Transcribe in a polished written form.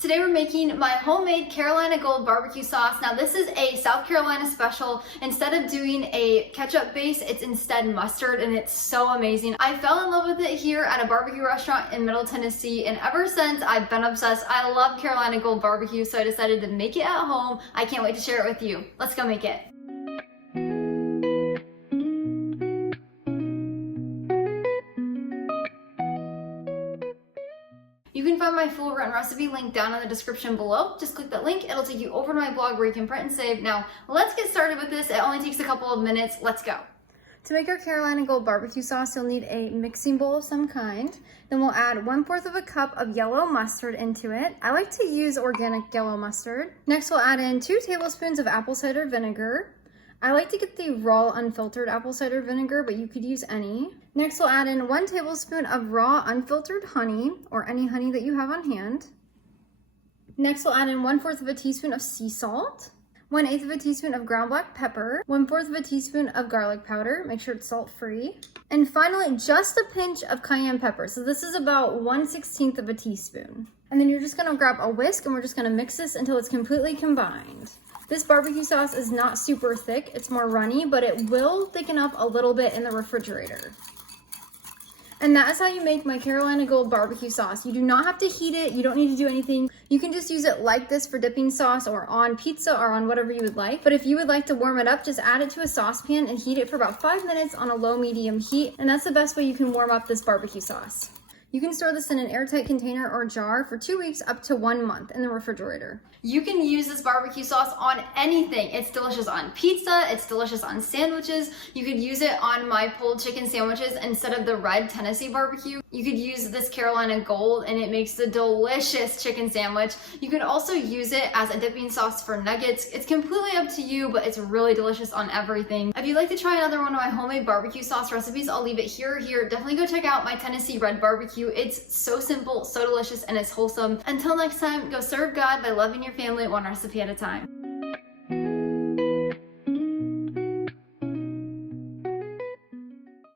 Today we're making my homemade Carolina Gold BBQ sauce. Now this is a South Carolina special. Instead of doing a ketchup base, it's instead mustard, and it's so amazing. I fell in love with it here at a barbecue restaurant in Middle Tennessee, and ever since I've been obsessed. I love Carolina Gold BBQ, so I decided to make it at home. I can't wait to share it with you. Let's go make it. You can find my full written recipe link down in the description below. Just click that link, it'll take you over to my blog where you can print and save. Now, let's get started with this. It only takes a couple of minutes. Let's go. To make our Carolina Gold BBQ sauce, you'll need a mixing bowl of some kind. Then we'll add 1/4 cup of yellow mustard into it. I like to use organic yellow mustard. Next, we'll add in 2 tablespoons of apple cider vinegar. I like to get the raw unfiltered apple cider vinegar, but you could use any. Next, we'll add in 1 tablespoon of raw unfiltered honey, or any honey that you have on hand. Next, we'll add in 1/4 teaspoon of sea salt, 1/8 teaspoon of ground black pepper, 1/4 teaspoon of garlic powder, make sure it's salt-free. And finally, just a pinch of cayenne pepper. So this is about 1/16 teaspoon. And then you're just gonna grab a whisk and we're just gonna mix this until it's completely combined. This barbecue sauce is not super thick, it's more runny, but it will thicken up a little bit in the refrigerator. And that is how you make my Carolina Gold barbecue sauce. You do not have to heat it, you don't need to do anything. You can just use it like this for dipping sauce or on pizza or on whatever you would like. But if you would like to warm it up, just add it to a saucepan and heat it for about 5 minutes on a low-medium heat. And that's the best way you can warm up this barbecue sauce. You can store this in an airtight container or jar for 2 weeks up to 1 month in the refrigerator. You can use this barbecue sauce on anything. It's delicious on pizza, it's delicious on sandwiches. You could use it on my pulled chicken sandwiches instead of the red Tennessee barbecue. You could use this Carolina Gold and it makes the delicious chicken sandwich. You could also use it as a dipping sauce for nuggets. It's completely up to you, but it's really delicious on everything. If you'd like to try another one of my homemade barbecue sauce recipes, I'll leave it here. Definitely go check out my Tennessee red barbecue. It's so simple, so delicious, and it's wholesome. Until next time, go serve God by loving your family one recipe at a time.